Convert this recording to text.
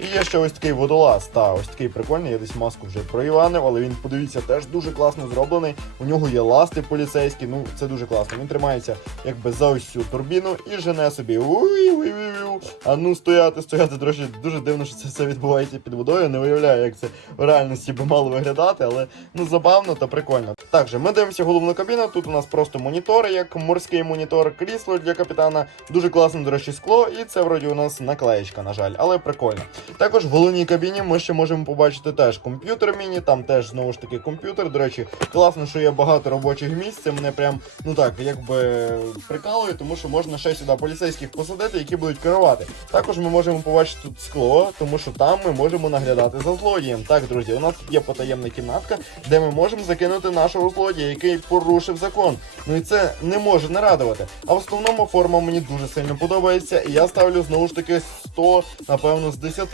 І є ще ось такий водолаз. Та ось такий прикольний. Я десь маску вже проіванив, але він подивіться теж дуже класно зроблений. У нього є ласти поліцейські. Ну це дуже класно. Він тримається якби за ось цю турбіну і жене собі. А ну стояти, стояти. Речі, дуже дивно, що це все відбувається під водою. Не уявляю, як це в реальності би мало виглядати, але ну забавно та прикольно. Також ми дивимося головну кабіну. Тут у нас просто монітори, як морський монітор, крісло для капітана. Дуже класне, до речі, скло, і це вроді у нас наклеєчка, на жаль, але прикольно. Також в головній кабіні ми ще можемо побачити теж комп'ютер міні, там теж знову ж таки комп'ютер. До речі, класно, що є багато робочих місць. Це мене прям ну так, якби прикалує, тому що можна ще сюди поліцейських посадити, які будуть керувати. Також ми можемо побачити тут скло, тому що там ми можемо наглядати за злодієм. Так, друзі, у нас є потаємна кімнатка, де ми можемо закинути нашого злодія, який порушив закон. Ну і це не може не радувати. А в основному форма мені дуже сильно подобається, і я ставлю знову ж таки 100, напевно, з 10.